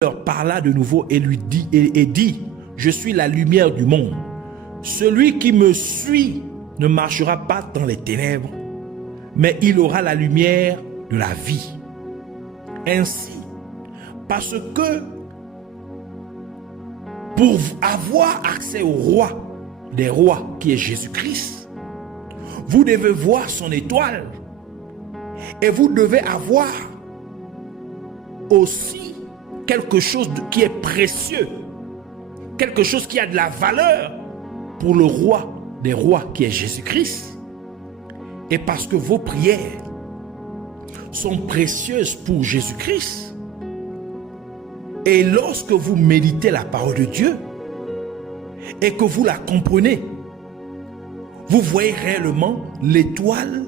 leur parla de nouveau et lui dit, je suis la lumière du monde. Celui qui me suit ne marchera pas dans les ténèbres, mais il aura la lumière de la vie. Ainsi, parce que pour avoir accès au roi des rois, qui est Jésus-Christ, vous devez voir son étoile et vous devez avoir aussi quelque chose qui est précieux, quelque chose qui a de la valeur pour le roi des rois qui est Jésus-Christ. Et parce que vos prières sont précieuses pour Jésus-Christ, et lorsque vous méditez la parole de Dieu et que vous la comprenez, vous voyez réellement l'étoile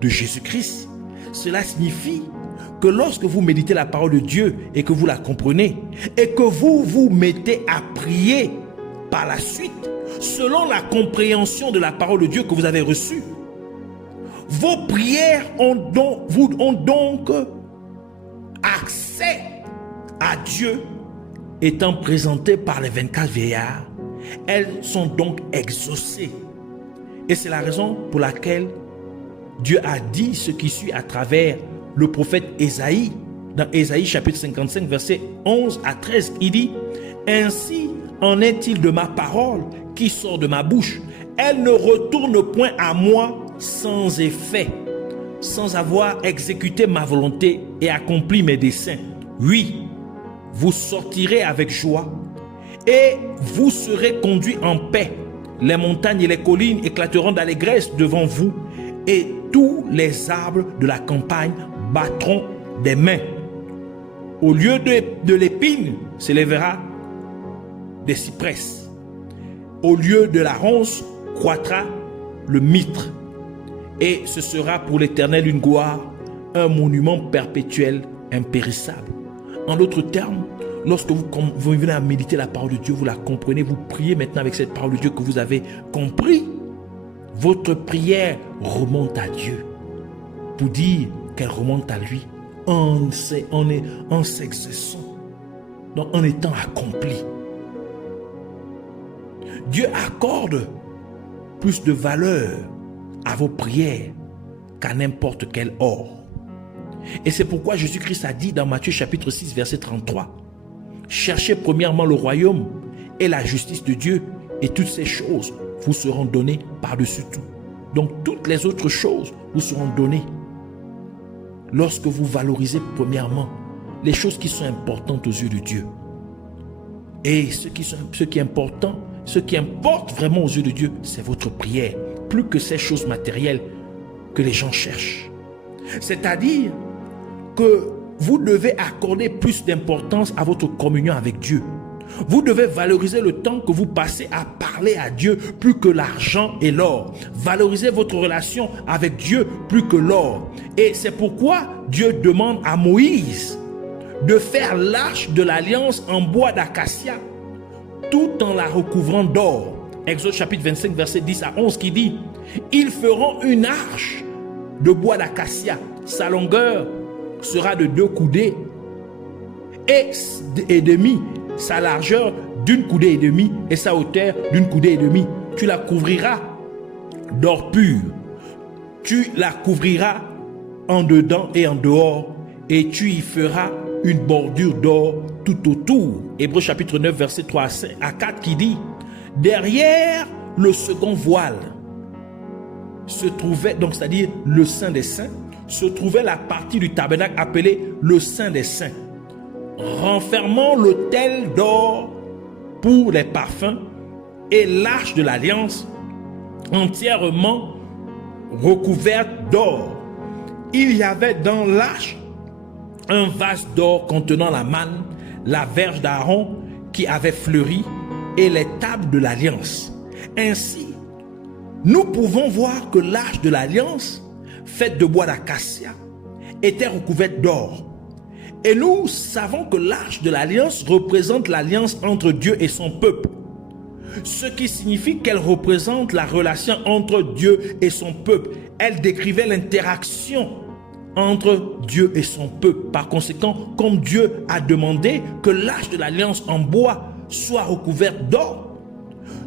de Jésus-Christ. Cela signifie que lorsque vous méditez la parole de Dieu et que vous la comprenez et que vous vous mettez à prier par la suite selon la compréhension de la parole de Dieu que vous avez reçue, vos prières ont donc accès à Dieu étant présentées par les 24 vieillards. Elles sont donc exaucées. Et c'est la raison pour laquelle Dieu a dit ce qui suit à travers le prophète Ésaïe, dans Ésaïe chapitre 55, verset 11 à 13, il dit, « Ainsi en est-il de ma parole qui sort de ma bouche. Elle ne retourne point à moi sans effet, sans avoir exécuté ma volonté et accompli mes desseins. Oui, vous sortirez avec joie et vous serez conduits en paix. Les montagnes et les collines éclateront d'allégresse devant vous et tous les arbres de la campagne battront des mains. Au lieu de l'épine s'élèvera des cyprès. Au lieu de la ronce croîtra le mitre. Et ce sera pour l'Éternel une gloire, un monument perpétuel, impérissable. » En d'autres termes, lorsque vous venez à méditer la parole de Dieu, vous la comprenez, vous priez maintenant avec cette parole de Dieu que vous avez compris, votre prière remonte à Dieu pour dire qu'elle remonte à lui en s'exerçant, donc en étant accompli. Dieu accorde plus de valeur à vos prières qu'à n'importe quel or. Et c'est pourquoi Jésus-Christ a dit dans Matthieu chapitre 6 verset 33, « Cherchez premièrement le royaume et la justice de Dieu et toutes ces choses vous seront données par-dessus tout. » Donc toutes les autres choses vous seront données lorsque vous valorisez premièrement les choses qui sont importantes aux yeux de Dieu. Et ce qui est important, ce qui importe vraiment aux yeux de Dieu, c'est votre prière, plus que ces choses matérielles que les gens cherchent. C'est-à-dire que vous devez accorder plus d'importance à votre communion avec Dieu. Vous devez valoriser le temps que vous passez à parler à Dieu plus que l'argent et l'or. Valorisez votre relation avec Dieu plus que l'or. Et c'est pourquoi Dieu demande à Moïse de faire l'arche de l'alliance en bois d'acacia tout en la recouvrant d'or. Exode chapitre 25 verset 10 à 11 qui dit, « Ils feront une arche de bois d'acacia. Sa longueur sera de 2 coudées et demi, sa largeur d'1 coudée et demie et sa hauteur d'1 coudée et demie. Tu la couvriras d'or pur. Tu la couvriras en dedans et en dehors et tu y feras une bordure d'or tout autour. » Hébreux chapitre 9 verset 3 à 4 qui dit, « Derrière le second voile se trouvait, donc c'est-à-dire le Saint des Saints, se trouvait la partie du tabernacle appelée le Saint des Saints, renfermant l'autel d'or pour les parfums et l'arche de l'alliance entièrement recouverte d'or. Il y avait dans l'arche un vase d'or contenant la manne, la verge d'Aaron qui avait fleuri et les tables de l'alliance. Ainsi, nous pouvons voir que l'arche de l'alliance, faite de bois d'acacia, était recouverte d'or. Et nous savons que l'arche de l'alliance représente l'alliance entre Dieu et son peuple. Ce qui signifie qu'elle représente la relation entre Dieu et son peuple. Elle décrivait l'interaction entre Dieu et son peuple. Par conséquent, comme Dieu a demandé que l'arche de l'alliance en bois soit recouverte d'or,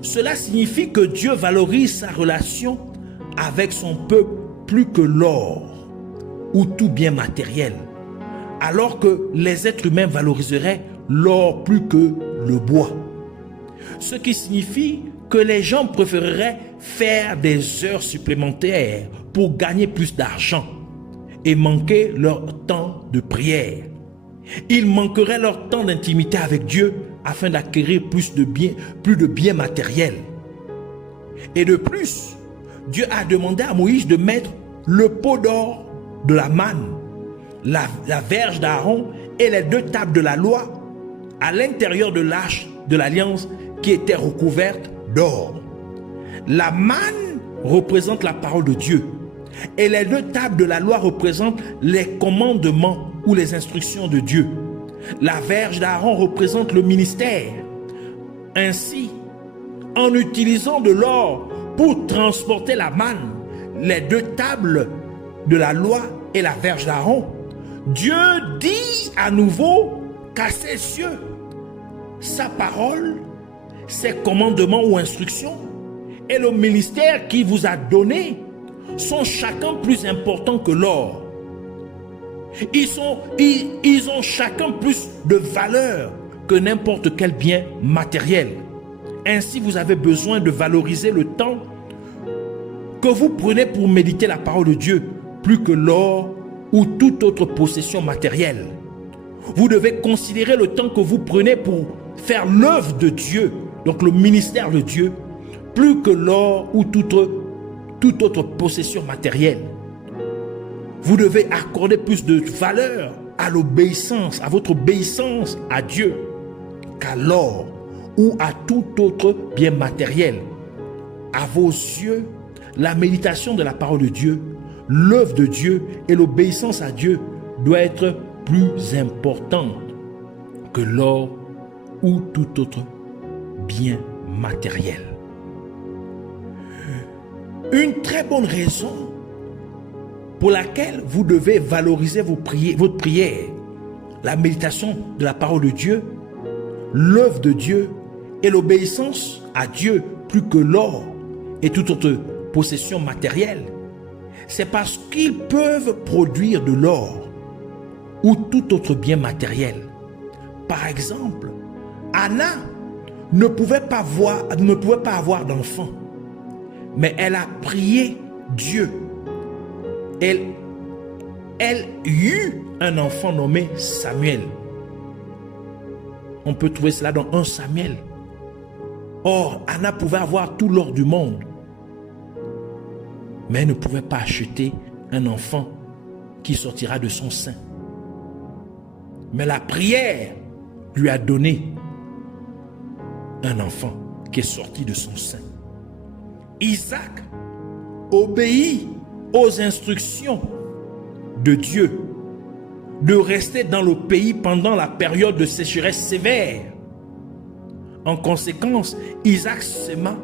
cela signifie que Dieu valorise sa relation avec son peuple plus que l'or ou tout bien matériel, alors que les êtres humains valoriseraient l'or plus que le bois. Ce qui signifie que les gens préféreraient faire des heures supplémentaires pour gagner plus d'argent et manquer leur temps de prière. Ils manqueraient leur temps d'intimité avec Dieu afin d'acquérir plus de biens matériels. Et de plus, Dieu a demandé à Moïse de mettre le pot d'or de la manne, la verge d'Aaron et les 2 tables de la loi à l'intérieur de l'arche de l'alliance qui était recouverte d'or. La manne représente la parole de Dieu et les 2 tables de la loi représentent les commandements ou les instructions de Dieu. La verge d'Aaron représente le ministère. Ainsi, en utilisant de l'or pour transporter la manne, les 2 tables de la loi et la verge d'Aaron, Dieu dit à nouveau qu'à ses yeux, sa parole, ses commandements ou instructions et le ministère qu'il vous a donné sont chacun plus importants que l'or. Ils ont chacun plus de valeur que n'importe quel bien matériel. Ainsi, vous avez besoin de valoriser le temps que vous prenez pour méditer la parole de Dieu plus que l'or ou toute autre possession matérielle. Vous devez considérer le temps que vous prenez pour faire l'œuvre de Dieu, donc le ministère de Dieu, plus que l'or ou toute autre possession matérielle. Vous devez accorder plus de valeur à l'obéissance, à votre obéissance à Dieu qu'à l'or ou à tout autre bien matériel. À vos yeux, la méditation de la parole de Dieu, l'œuvre de Dieu et l'obéissance à Dieu doit être plus importante que l'or ou tout autre bien matériel. Une très bonne raison pour laquelle vous devez valoriser votre prière, la méditation de la parole de Dieu, l'œuvre de Dieu et l'obéissance à Dieu plus que l'or et toute autre possession matérielle, c'est parce qu'ils peuvent produire de l'or ou tout autre bien matériel. Par exemple, Anna ne pouvait pas avoir d'enfant, mais elle a prié Dieu. Elle eut un enfant nommé Samuel. On peut trouver cela dans 1 Samuel. Or, Anna pouvait avoir tout l'or du monde, mais elle ne pouvait pas acheter un enfant qui sortira de son sein. Mais la prière lui a donné un enfant qui est sorti de son sein. Isaac obéit aux instructions de Dieu de rester dans le pays pendant la période de sécheresse sévère. En conséquence, Isaac sema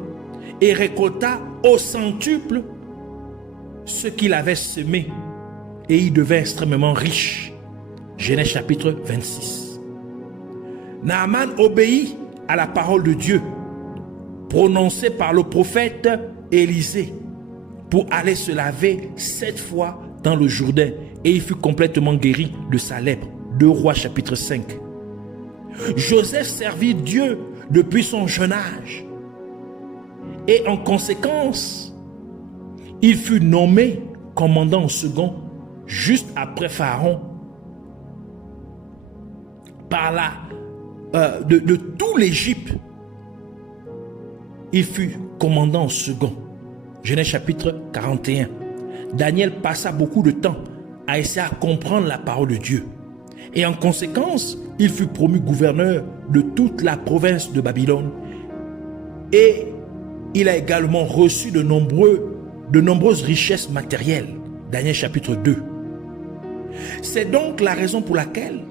et récolta au centuple ce qu'il avait semé, et il devint extrêmement riche. Genèse chapitre 26. Naaman obéit à la parole de Dieu prononcée par le prophète Élisée pour aller se laver 7 fois dans le Jourdain, et il fut complètement guéri de sa lèpre. 2 Rois chapitre 5. Joseph servit Dieu depuis son jeune âge, et en conséquence, il fut nommé commandant second juste après Pharaon de tout l'Égypte. Il fut commandant second. Genèse chapitre 41. Daniel passa beaucoup de temps à essayer à comprendre la parole de Dieu. Et en conséquence, il fut promu gouverneur de toute la province de Babylone. Et il a également reçu de nombreuses richesses matérielles. Daniel chapitre 2. C'est donc la raison pour laquelle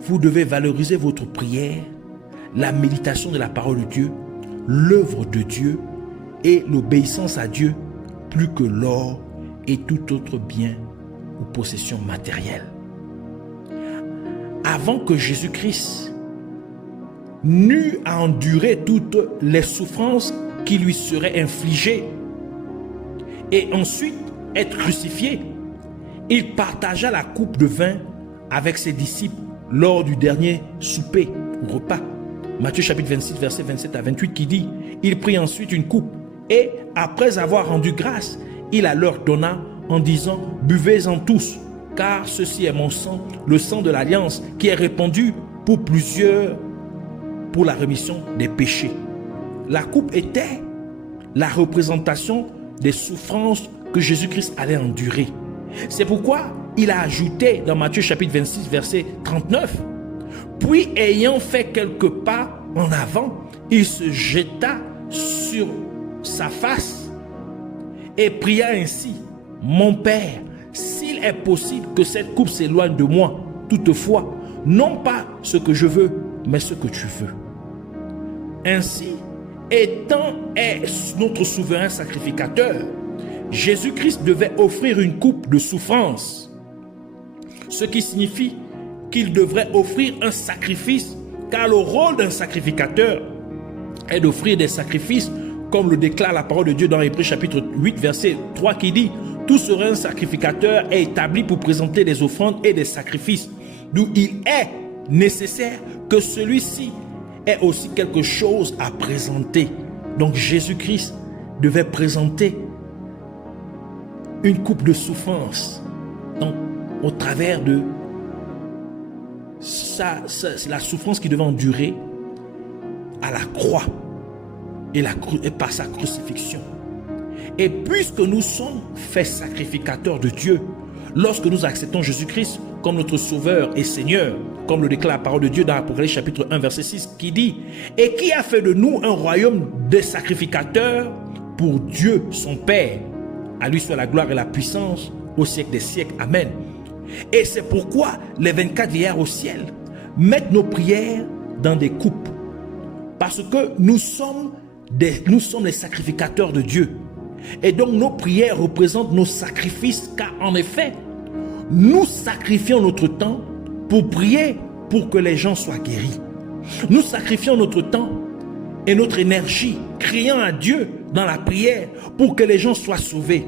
vous devez valoriser votre prière, la méditation de la parole de Dieu, l'œuvre de Dieu et l'obéissance à Dieu plus que l'or et tout autre bien ou possession matérielle. Avant que Jésus-Christ n'eût à endurer toutes les souffrances qui lui seraient infligées et ensuite être crucifié, il partagea la coupe de vin avec ses disciples lors du dernier souper ou repas. Matthieu chapitre 26, versets 27 à 28 qui dit, il prit ensuite une coupe et après avoir rendu grâce, il la leur donna en disant, buvez-en tous, car ceci est mon sang, le sang de l'alliance qui est répandu pour plusieurs pour la rémission des péchés. La coupe était la représentation des souffrances que Jésus-Christ allait endurer. C'est pourquoi il a ajouté dans Matthieu chapitre 26, verset 39, puis ayant fait quelques pas en avant, il se jeta sur sa face et pria ainsi, mon Père, s'il est possible que cette coupe s'éloigne de moi, toutefois, non pas ce que je veux, mais ce que tu veux. Ainsi, étant notre souverain sacrificateur, Jésus-Christ devait offrir une coupe de souffrance, ce qui signifie qu'il devrait offrir un sacrifice, car le rôle d'un sacrificateur est d'offrir des sacrifices, comme le déclare la parole de Dieu dans Hébreux chapitre 8, verset 3 qui dit, tout souverain sacrificateur est établi pour présenter des offrandes et des sacrifices, d'où il est nécessaire que celui-ci ait aussi quelque chose à présenter. Donc Jésus-Christ devait présenter une coupe de souffrance, donc au travers de la souffrance qu'il devait endurer à la croix et par sa crucifixion. Et puisque nous sommes faits sacrificateurs de Dieu, lorsque nous acceptons Jésus-Christ comme notre Sauveur et Seigneur, comme le déclare la parole de Dieu dans Apocalypse chapitre 1 verset 6 qui dit, et qui a fait de nous un royaume de sacrificateurs pour Dieu son Père. À lui soit la gloire et la puissance au siècle des siècles. Amen. Et c'est pourquoi les 24 vieillards au ciel mettent nos prières dans des coupes. Parce que nous sommes les sacrificateurs de Dieu. Et donc nos prières représentent nos sacrifices, car en effet, nous sacrifions notre temps pour prier pour que les gens soient guéris. Nous sacrifions notre temps et notre énergie, criant à Dieu dans la prière pour que les gens soient sauvés,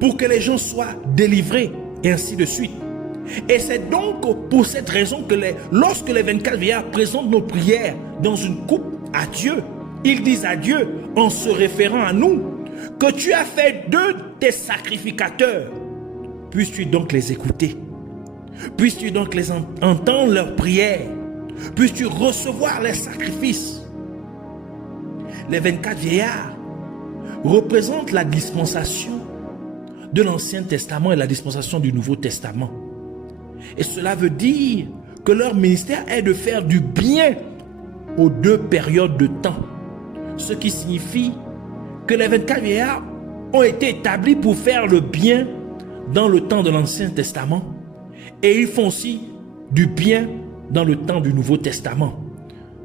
pour que les gens soient délivrés, et ainsi de suite. Et c'est donc pour cette raison que lorsque les 24 vieillards présentent nos prières dans une coupe à Dieu, ils disent à Dieu, en se référant à nous, que tu as fait d'eux tes sacrificateurs. Puisses-tu donc les écouter? Puisses-tu donc entendre leurs prières? Puisses-tu recevoir les sacrifices? Les 24 vieillards représentent la dispensation de l'Ancien Testament et la dispensation du Nouveau Testament. Et cela veut dire que leur ministère est de faire du bien aux deux périodes de temps. Ce qui signifie que les 24 vieillards ont été établis pour faire le bien dans le temps de l'Ancien Testament. Et ils font aussi du bien dans le temps du Nouveau Testament.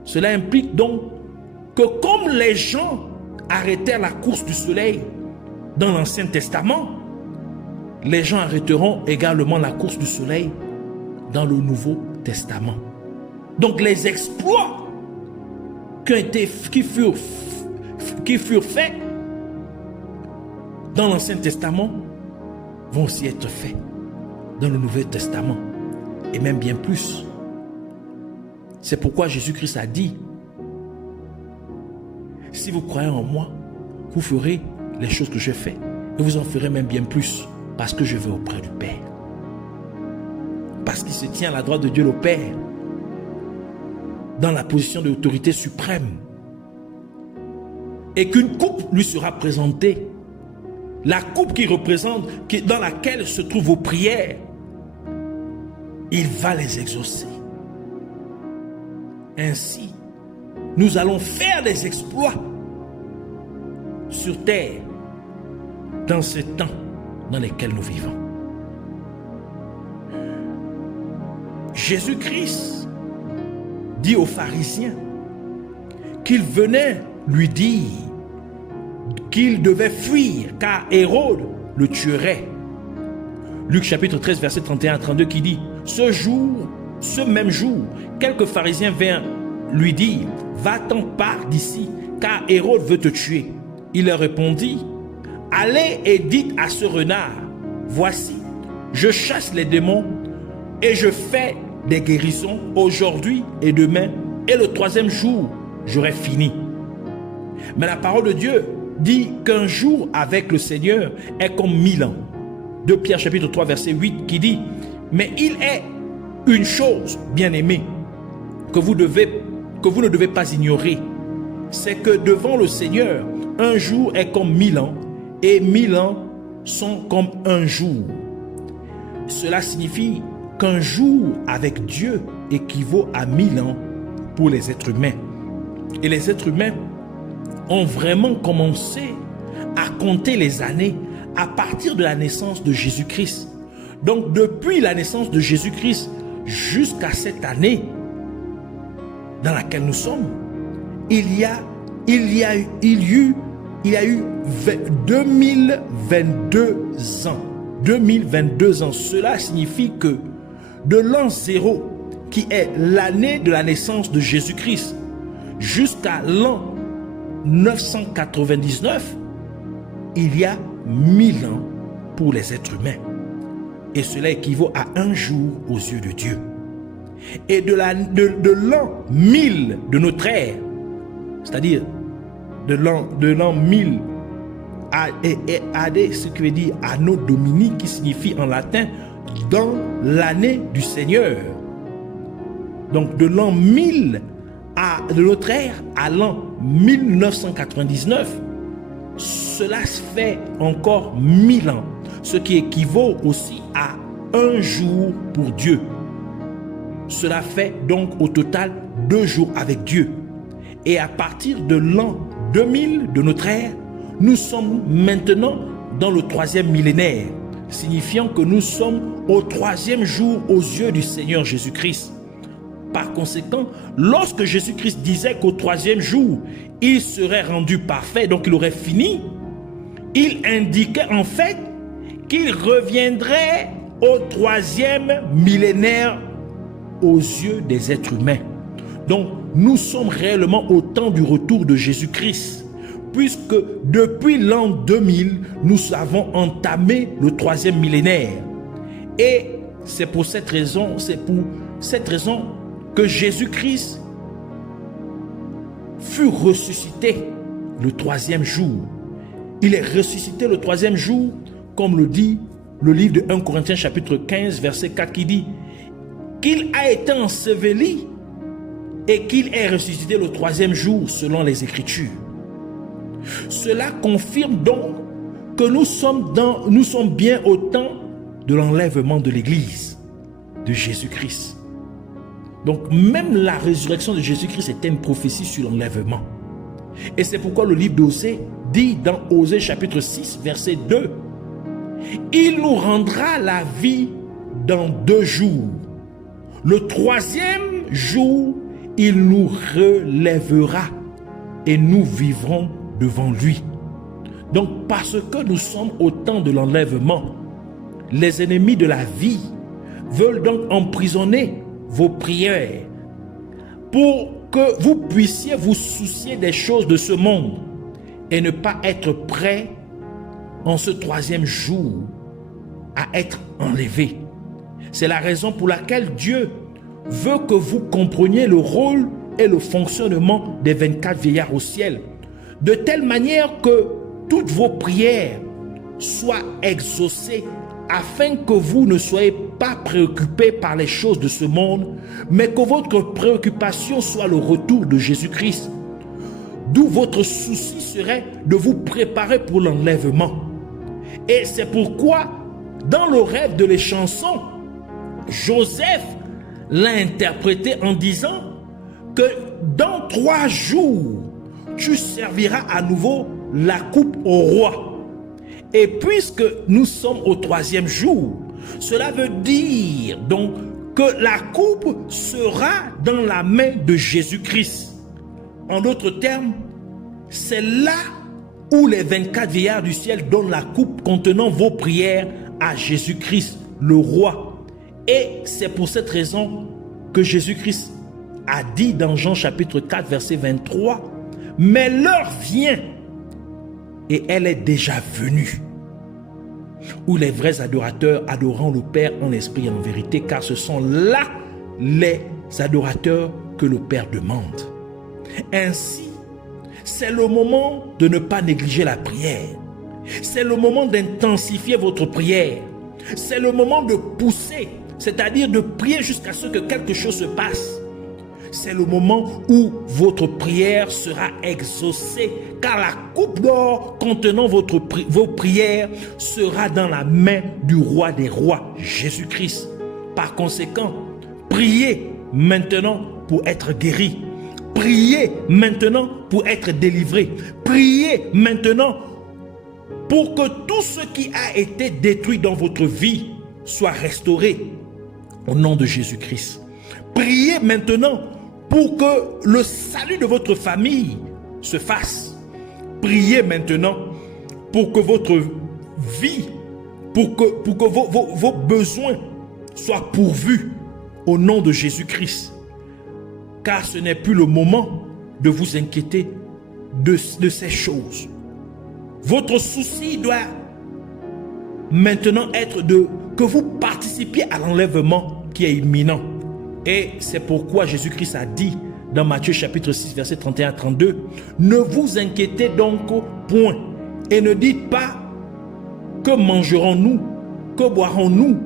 Cela implique donc que comme les gens arrêtèrent la course du soleil dans l'Ancien Testament, les gens arrêteront également la course du soleil dans le Nouveau Testament. Donc les exploits qui furent faits dans l'Ancien Testament vont aussi être faits dans le Nouveau Testament, et même bien plus. C'est pourquoi Jésus-Christ a dit, si vous croyez en moi, vous ferez les choses que je fais, et vous en ferez même bien plus, parce que je vais auprès du Père. Parce qu'il se tient à la droite de Dieu le Père, dans la position de l'autorité suprême, et qu'une coupe lui sera présentée, la coupe qui représente, dans laquelle se trouvent vos prières, il va les exaucer. Ainsi, nous allons faire des exploits sur terre dans ce temps dans lesquels nous vivons. Jésus-Christ dit aux pharisiens qu'il venait lui dire qu'il devait fuir car Hérode le tuerait. Luc chapitre 13, verset 31 à 32 qui dit, ce même jour, quelques pharisiens vinrent lui dire, va-t'en, pars d'ici, car Hérode veut te tuer. Il leur répondit, allez et dites à ce renard, voici, je chasse les démons et je fais des guérisons aujourd'hui et demain, et le troisième jour, j'aurai fini. Mais la parole de Dieu dit qu'un jour avec le Seigneur est comme 1000 ans. 2 Pierre chapitre 3 verset 8 qui dit, mais il est une chose, bien-aimée, que vous ne devez pas ignorer, c'est que devant le Seigneur, un jour est comme 1000 ans, et 1000 ans sont comme un jour. Cela signifie qu'un jour avec Dieu équivaut à 1000 ans pour les êtres humains. Et les êtres humains ont vraiment commencé à compter les années à partir de la naissance de Jésus-Christ. Donc depuis la naissance de Jésus-Christ jusqu'à cette année dans laquelle nous sommes, il y a eu 2022 ans. 2022 ans. Cela signifie que de l'an 0, qui est l'année de la naissance de Jésus-Christ, jusqu'à l'an 999, il y a 1000 ans pour les êtres humains. Et cela équivaut à un jour aux yeux de Dieu. Et de l'an 1000 de notre ère, c'est-à-dire de l'an 1000 AD, ce qui veut dire Anno Domini, qui signifie en latin dans l'année du Seigneur. Donc de l'an 1000 de notre ère à l'an 1999, cela se fait encore 1000 ans, ce qui équivaut aussi à un jour pour Dieu. Cela fait donc au total 2 jours avec Dieu. Et à partir de l'an 2000 de notre ère, nous sommes maintenant dans le 3e millénaire, signifiant que nous sommes au 3e jour aux yeux du Seigneur Jésus-Christ. Par conséquent, lorsque Jésus-Christ disait qu'au 3e jour, il serait rendu parfait, donc il aurait fini, il indiquait en fait qu'il reviendrait au 3e millénaire aux yeux des êtres humains. Donc, nous sommes réellement au temps du retour de Jésus-Christ, puisque depuis l'an 2000, nous avons entamé le 3e millénaire. Et c'est pour cette raison que Jésus-Christ fut ressuscité le 3e jour. Il est ressuscité le 3e jour, comme le dit le livre de 1 Corinthiens chapitre 15, verset 4, qui dit qu'il a été enseveli et qu'il est ressuscité le 3e jour selon les Écritures. Cela confirme donc que nous sommes bien au temps de l'enlèvement de l'Église de Jésus-Christ. Donc même la résurrection de Jésus-Christ était une prophétie sur l'enlèvement. Et c'est pourquoi le livre d'Osée dit dans Osée chapitre 6 verset 2, il nous rendra la vie dans 2 jours. Le 3e jour, il nous relèvera et nous vivrons devant lui. Donc parce que nous sommes au temps de l'enlèvement, les ennemis de la vie veulent donc emprisonner vos prières pour que vous puissiez vous soucier des choses de ce monde et ne pas être prêt en ce 3e jour à être enlevé. C'est la raison pour laquelle Dieu veut que vous compreniez le rôle et le fonctionnement des 24 vieillards au ciel, de telle manière que toutes vos prières soient exaucées, afin que vous ne soyez pas préoccupés par les choses de ce monde, mais que votre préoccupation soit le retour de Jésus-Christ. D'où votre souci serait de vous préparer pour l'enlèvement. Et c'est pourquoi, dans le rêve de les chansons, Joseph l'a interprété en disant que dans 3 jours, tu serviras à nouveau la coupe au roi. Et puisque nous sommes au 3e jour, cela veut dire donc que la coupe sera dans la main de Jésus-Christ. En d'autres termes, c'est là où les 24 vieillards du ciel donnent la coupe contenant vos prières à Jésus-Christ, le roi. Et c'est pour cette raison que Jésus-Christ a dit dans Jean chapitre 4, verset 23, « Mais l'heure vient, et elle est déjà venue, où les vrais adorateurs adoreront le Père en esprit et en vérité, car ce sont là les adorateurs que le Père demande. » Ainsi, c'est le moment de ne pas négliger la prière. C'est le moment d'intensifier votre prière. C'est le moment de pousser, c'est-à-dire de prier jusqu'à ce que quelque chose se passe. C'est le moment où votre prière sera exaucée, car la coupe d'or contenant vos prières sera dans la main du roi des rois, Jésus-Christ. Par conséquent, priez maintenant pour être guéri. Priez maintenant pour être délivré. Priez maintenant pour que tout ce qui a été détruit dans votre vie soit restauré au nom de Jésus-Christ. Priez maintenant pour que le salut de votre famille se fasse. Priez maintenant pour que votre vie, pour que vos besoins soient pourvus au nom de Jésus-Christ. Car ce n'est plus le moment de vous inquiéter de ces choses. Votre souci doit maintenant être que vous participiez à l'enlèvement qui est imminent. Et c'est pourquoi Jésus-Christ a dit dans Matthieu chapitre 6, verset 31 à 32, « Ne vous inquiétez donc point, et ne dites pas, que mangerons-nous, que boirons-nous,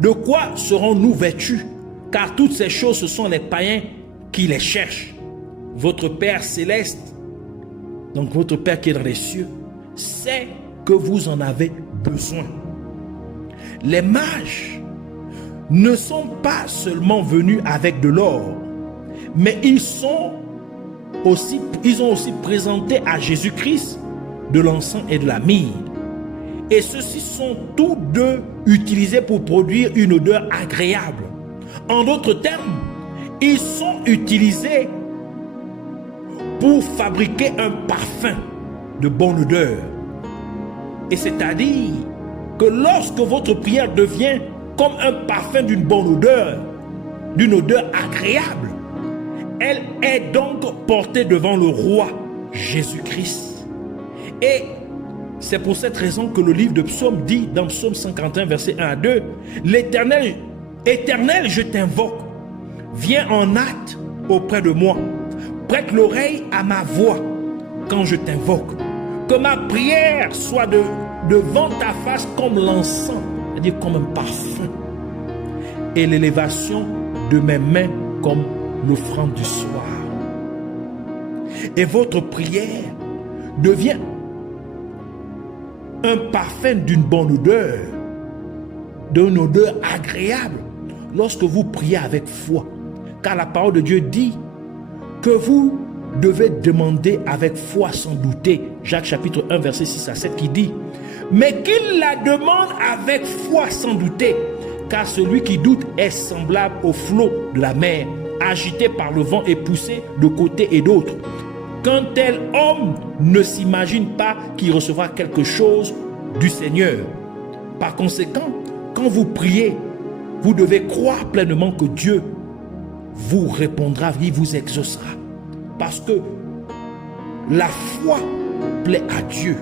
de quoi serons-nous vêtus, car toutes ces choses, ce sont les païens qui les cherchent. Votre Père céleste, donc votre Père qui est dans les cieux, sait que vous en avez besoin. » Les mages ne sont pas seulement venus avec de l'or, mais ils ont aussi présenté à Jésus-Christ de l'encens et de la myrrhe. Et ceux-ci sont tous deux utilisés pour produire une odeur agréable. En d'autres termes, ils sont utilisés pour fabriquer un parfum de bonne odeur. Et c'est-à-dire que lorsque votre prière devient comme un parfum d'une bonne odeur, d'une odeur agréable, elle est donc portée devant le roi Jésus-Christ. Et c'est pour cette raison que le livre de Psaume dit dans Psaume 141, verset 1 à 2, « L'Éternel, Éternel, je t'invoque, viens en hâte auprès de moi, prête l'oreille à ma voix quand je t'invoque. Que ma prière soit devant ta face comme l'encens, c'est-à-dire comme un parfum, et l'élévation de mes mains comme l'offrande du soir. » Et votre prière devient un parfum d'une bonne odeur, d'une odeur agréable, lorsque vous priez avec foi. Car la parole de Dieu dit que vous devez demander avec foi sans douter. Jacques chapitre 1 verset 6 à 7 qui dit, « Mais qu'il la demande avec foi sans douter, car celui qui doute est semblable au flot de la mer, agité par le vent et poussé de côté et d'autre. Qu'un tel homme ne s'imagine pas qu'il recevra quelque chose du Seigneur. » Par conséquent, quand vous priez, vous devez croire pleinement que Dieu vous répondra, il vous exaucera. Parce que la foi plaît à Dieu.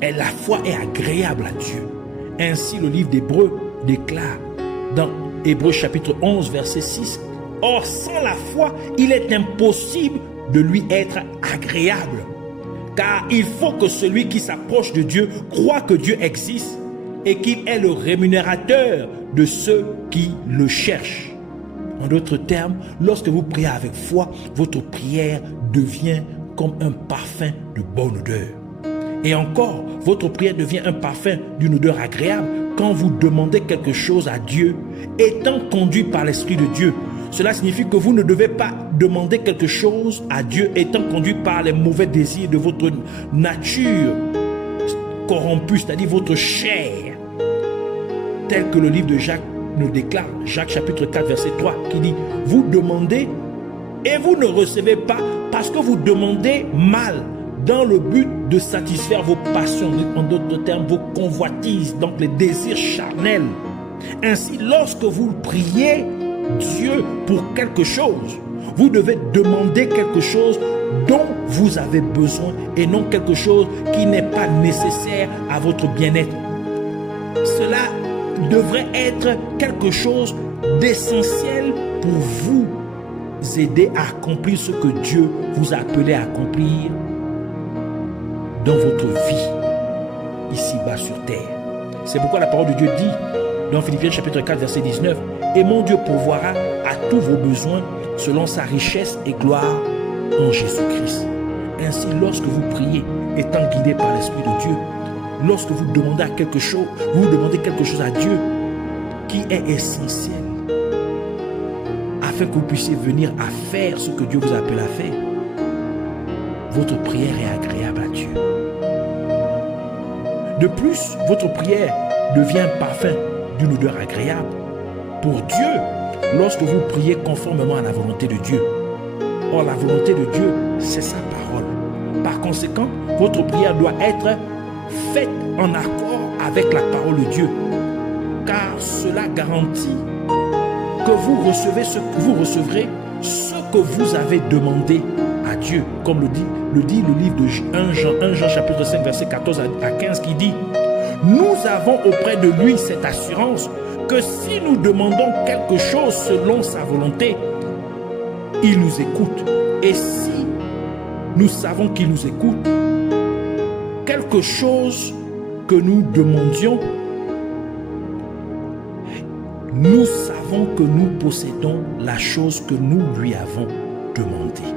Et la foi est agréable à Dieu. Ainsi, le livre d'Hébreux déclare dans Hébreux chapitre 11, verset 6, « Or, sans la foi, il est impossible de lui être agréable. Car il faut que celui qui s'approche de Dieu croit que Dieu existe et qu'il est le rémunérateur de ceux qui le cherchent. » En d'autres termes, lorsque vous priez avec foi, votre prière devient comme un parfum de bonne odeur. Et encore, votre prière devient un parfum d'une odeur agréable quand vous demandez quelque chose à Dieu, étant conduit par l'Esprit de Dieu. Cela signifie que vous ne devez pas demander quelque chose à Dieu étant conduit par les mauvais désirs de votre nature corrompue, c'est-à-dire votre chair, tel que le livre de Jacques nous déclare, Jacques chapitre 4 verset 3, qui dit, vous demandez et vous ne recevez pas parce que vous demandez mal dans le but de satisfaire vos passions, en d'autres termes, vos convoitises, donc les désirs charnels. Ainsi, lorsque vous priez Dieu pour quelque chose, vous devez demander quelque chose dont vous avez besoin et non quelque chose qui n'est pas nécessaire à votre bien-être. Cela devrait être quelque chose d'essentiel pour vous aider à accomplir ce que Dieu vous a appelé à accomplir dans votre vie, ici-bas sur terre. C'est pourquoi la parole de Dieu dit dans Philippiens chapitre 4 verset 19, « Et mon Dieu pourvoira à tous vos besoins selon sa richesse et gloire en Jésus-Christ. » Ainsi, lorsque vous priez, étant guidé par l'Esprit de Dieu, lorsque vous demandez quelque chose, vous demandez quelque chose à Dieu qui est essentiel, afin que vous puissiez venir à faire ce que Dieu vous appelle à faire, votre prière est agréable à Dieu. De plus, votre prière devient un parfum d'une odeur agréable pour Dieu lorsque vous priez conformément à la volonté de Dieu. Or, la volonté de Dieu, c'est sa parole. Par conséquent, votre prière doit être faite en accord avec la parole de Dieu, car cela garantit que vous recevrez ce que vous avez demandé à Dieu, comme le dit le livre de 1 Jean chapitre 5 verset 14 à 15 qui dit: nous avons auprès de lui cette assurance que si nous demandons quelque chose selon sa volonté, il nous écoute. Et si nous savons qu'il nous écoute, quelque chose que nous demandions, nous savons que nous possédons la chose que nous lui avons demandée.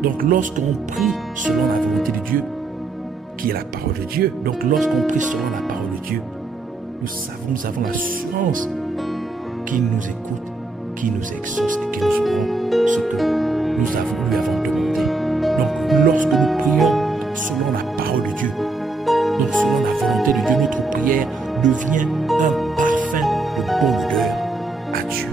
Donc lorsqu'on prie selon la volonté de Dieu, qui est la parole de Dieu, donc lorsqu'on prie selon la parole de Dieu, nous avons l'assurance qu'il nous écoute, qu'il nous exauce et qu'il nous rend ce que nous lui avons demandé. Donc lorsque nous prions selon la parole de Dieu, donc selon la volonté de Dieu, notre prière devient un parfum de bonne odeur à Dieu.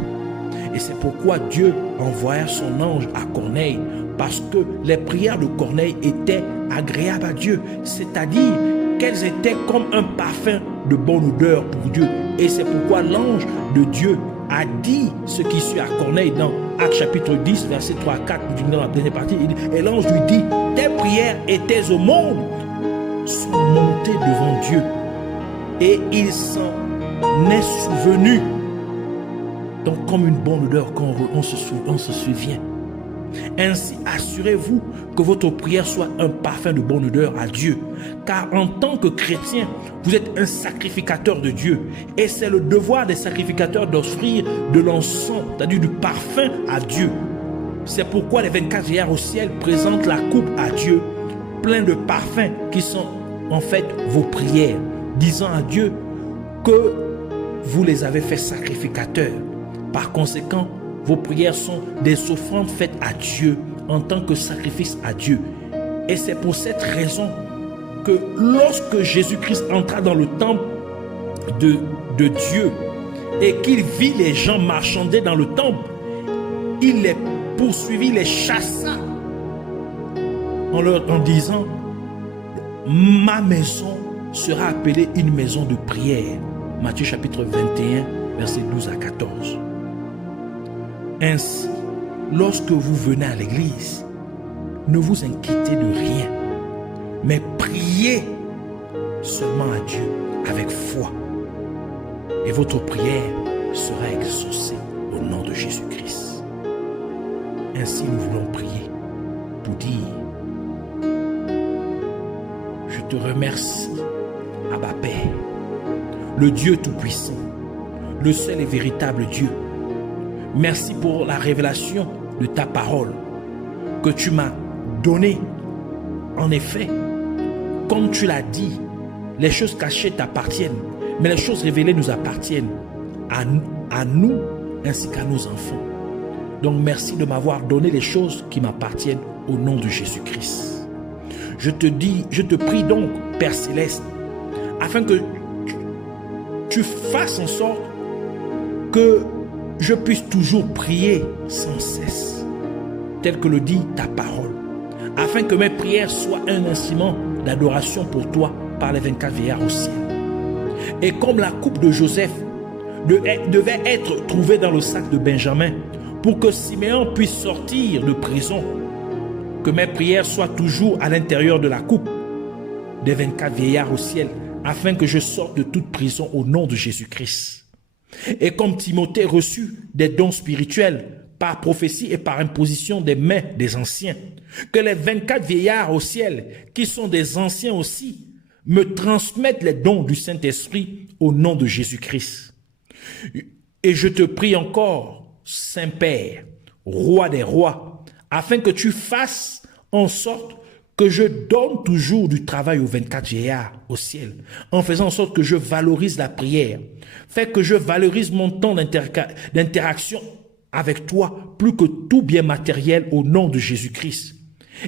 Et c'est pourquoi Dieu envoya son ange à Corneille, parce que les prières de Corneille étaient agréables à Dieu, c'est-à-dire qu'elles étaient comme un parfum de bonne odeur pour Dieu. Et c'est pourquoi l'ange de Dieu a dit ce qui suit à Corneille dans Actes chapitre 10, verset 3 à 4, dans la dernière partie. Et l'ange lui dit: tes prières étaient au monde, sont montées devant Dieu, et il s'en est souvenu. Donc comme une bonne odeur quand on se souvient. Ainsi, assurez-vous que votre prière soit un parfum de bonne odeur à Dieu. Car en tant que chrétien, vous êtes un sacrificateur de Dieu. Et c'est le devoir des sacrificateurs d'offrir de l'encens, c'est-à-dire du parfum à Dieu. C'est pourquoi les 24 vieillards au ciel présentent la coupe à Dieu, plein de parfums qui sont en fait vos prières, disant à Dieu que vous les avez fait sacrificateurs. Par conséquent, vos prières sont des offrandes faites à Dieu en tant que sacrifice à Dieu. Et c'est pour cette raison que lorsque Jésus-Christ entra dans le temple de Dieu et qu'il vit les gens marchander dans le temple, il les poursuivit, les chassa en disant: ma maison sera appelée une maison de prière. Matthieu chapitre 21, versets 12 à 14. Ainsi, lorsque vous venez à l'église, ne vous inquiétez de rien, mais priez seulement à Dieu avec foi. Et votre prière sera exaucée au nom de Jésus-Christ. Ainsi, nous voulons prier pour dire: je te remercie, Abba Père, le Dieu Tout-Puissant, le seul et véritable Dieu. Merci pour la révélation de ta parole que tu m'as donnée. En effet, comme tu l'as dit, les choses cachées t'appartiennent, mais les choses révélées nous appartiennent, à nous ainsi qu'à nos enfants. Donc merci de m'avoir donné les choses qui m'appartiennent au nom de Jésus-Christ. Je te prie donc, Père Céleste, afin que tu fasses en sorte que je puisse toujours prier sans cesse, tel que le dit ta parole, afin que mes prières soient un instrument d'adoration pour toi par les 24 vieillards au ciel. Et comme la coupe de Joseph devait être trouvée dans le sac de Benjamin pour que Siméon puisse sortir de prison, que mes prières soient toujours à l'intérieur de la coupe des 24 vieillards au ciel, afin que je sorte de toute prison au nom de Jésus-Christ. Et comme Timothée reçut des dons spirituels par prophétie et par imposition des mains des anciens, que les 24 vieillards au ciel, qui sont des anciens aussi, me transmettent les dons du Saint-Esprit au nom de Jésus-Christ. Et je te prie encore, Saint-Père, Roi des rois, afin que tu fasses en sorte que je donne toujours du travail aux 24 vieillards au ciel, en faisant en sorte que je valorise la prière. Fais que je valorise mon temps d'interaction avec toi plus que tout bien matériel au nom de Jésus-Christ.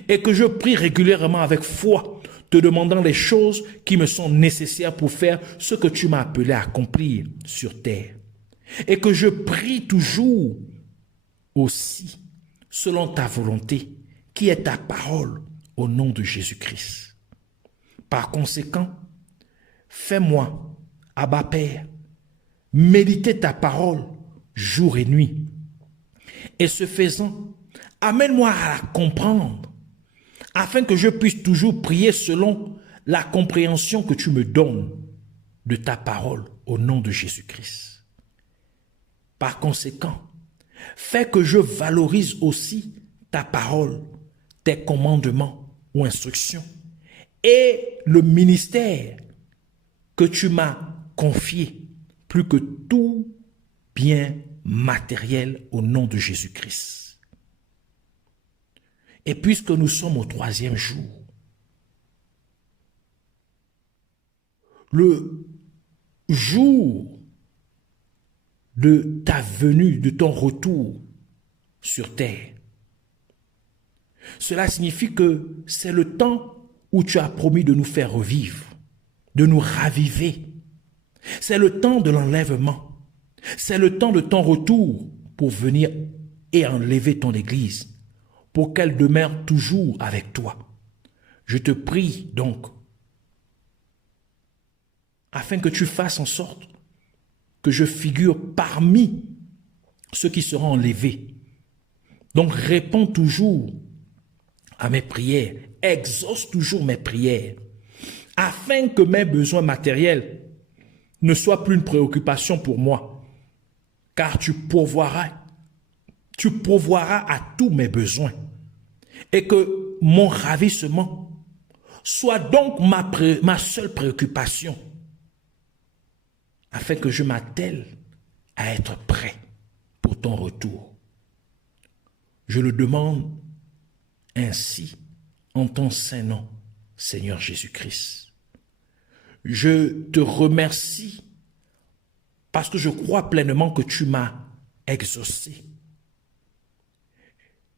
Et que je prie régulièrement avec foi, te demandant les choses qui me sont nécessaires pour faire ce que tu m'as appelé à accomplir sur terre. Et que je prie toujours aussi selon ta volonté, qui est ta parole, au nom de Jésus-Christ. Par conséquent, fais-moi, Abba Père, méditer ta parole jour et nuit. Et ce faisant, amène-moi à la comprendre, afin que je puisse toujours prier selon la compréhension que tu me donnes de ta parole au nom de Jésus-Christ. Par conséquent, fais que je valorise aussi ta parole, tes commandements ou instructions et le ministère que tu m'as confié plus que tout bien matériel au nom de Jésus-Christ. Et puisque nous sommes au 3e jour, le jour de ta venue, de ton retour sur terre, cela signifie que c'est le temps où tu as promis de nous faire revivre, de nous raviver. C'est le temps de l'enlèvement. C'est le temps de ton retour pour venir et enlever ton Église, pour qu'elle demeure toujours avec toi. Je te prie donc, afin que tu fasses en sorte que je figure parmi ceux qui seront enlevés. Donc réponds toujours à mes prières, exauce toujours mes prières, afin que mes besoins matériels ne soient plus une préoccupation pour moi, car tu pourvoiras à tous mes besoins, et que mon ravissement soit donc ma seule préoccupation, afin que je m'attelle à être prêt pour ton retour. Je le demande ainsi, en ton saint nom, Seigneur Jésus-Christ. Je te remercie parce que je crois pleinement que tu m'as exaucé.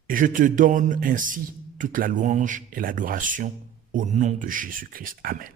Et je te donne ainsi toute la louange et l'adoration au nom de Jésus-Christ. Amen.